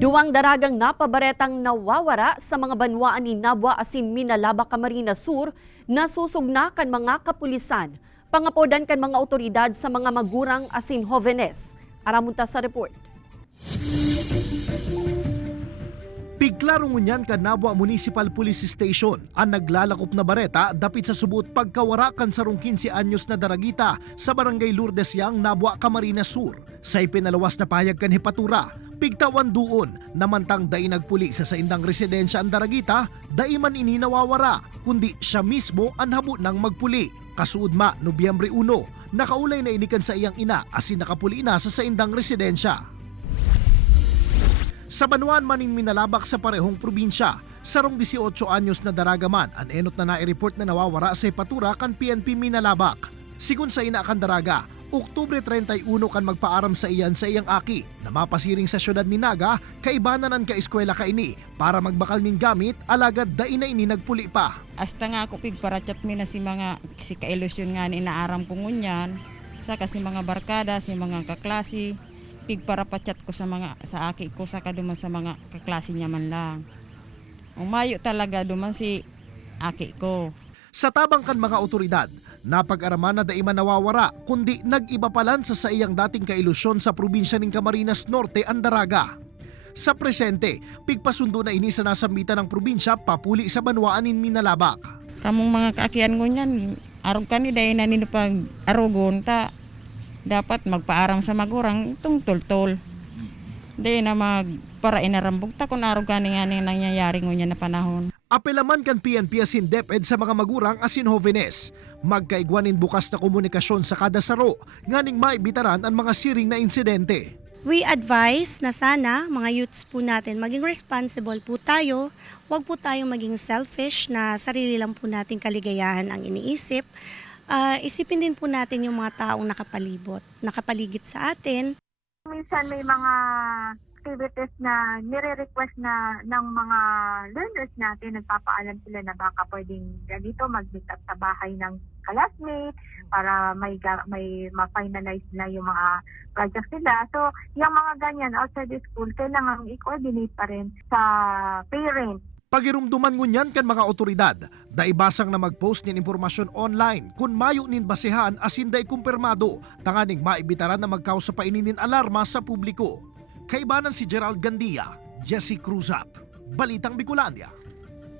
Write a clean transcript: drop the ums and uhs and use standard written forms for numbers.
Duwang daragang napabaretang nawawara sa mga banwaan ni Nabwa asin Minalaba, Camarines Sur na susugnakan mga kapulisan. Pangapodan kan mga otoridad sa mga magurang asin hovenes. Aramunta sa report. Biglarong ngunyan ka Nabwa Municipal Police Station ang naglalakop na bareta dapit sa subot pagkawarakan sa rong 15 anyos na daragita sa Barangay Lourdes Yang, Nabwa, Camarines Sur. Sa ipinalawas na pahayag kan Hipatura, pigtawan doon namantang dai nagpuli sa saindang residensya ang daragita, dai man ini nawawara, kundi siya mismo ang habo ng magpuli. Kasuod ma, Nobyembre 1, nakaulay na inikan sa iyang ina asin nakapuli na sa saindang residensya. Sa Banuan maning Minalabak sa parehong probinsya, sarong 18 anyos na daragaman ang enot na nai-report na nawawara sa Hipatura kan PNP Minalabak. Sigun sa ina kan daraga, Oktubre 31 kan magpaaram sa iyan sa iyang aki na mapasiring sa syudad ni Naga, kaibanan ang kaeskwela ka ini para magbakal ning gamit alagad da ina ini nagpuli pa. Hasta nga ako pigparachat mi na si kailusyon nga ni inaaram ko ngunyan, sa kasi mga barkada, si mga kaklase, pigparapachat ko sa aki ko sa kaduman sa mga kaklase niya man lang. Umayo talaga duman si aki ko. Sa tabang kan mga otoridad, napag-araman na daiman nawawara kundi nag-iba palan sa iyang dating kailusyon sa probinsya ng Camarines Norte ang daraga. Sa presente, pigpasundo na ini sa nasambitan ng probinsya papuli sa banwaan in Minalabak. Kamong mga kaakian ngunyan, arog kani dahil na nino pag arogon ta, dapat magpaaram sa magurang itong tol-tol. Dahil na para inarambog ta kung arog kani nga nangyayari ngunyan na panahon. Apelaman kan PNP asin DepEd sa mga magurang asin hovenes. Magkaigwanin bukas na komunikasyon sa kada saro, nganing maibitaran ang mga siring na insidente. We advise na sana mga youths po natin maging responsible po tayo. Huwag po tayong maging selfish na sarili lang po nating kaligayahan ang iniisip. Isipin din po natin yung mga taong nakapaligid sa atin. Minsan may mga activities na nire-request na ng mga learners natin, nagpapaalam sila na baka pwedeng ganito mag-meet up sa bahay ng classmate para may ma-finalize na yung mga projects nila. So, yung mga ganyan outside the school, kailangan i-coordinate pa rin sa parents. Pagirumduman ngunyan kan mga otoridad, daibasang na mag-post nin impormasyon online kung mayo nin basehan asin day kumpirmado, tanganing maibitaran na magkausa pa ininin alarma sa publiko. Kaibanan si Gerald Gandia, Jesse Cruzat, Balitang Bicolandia.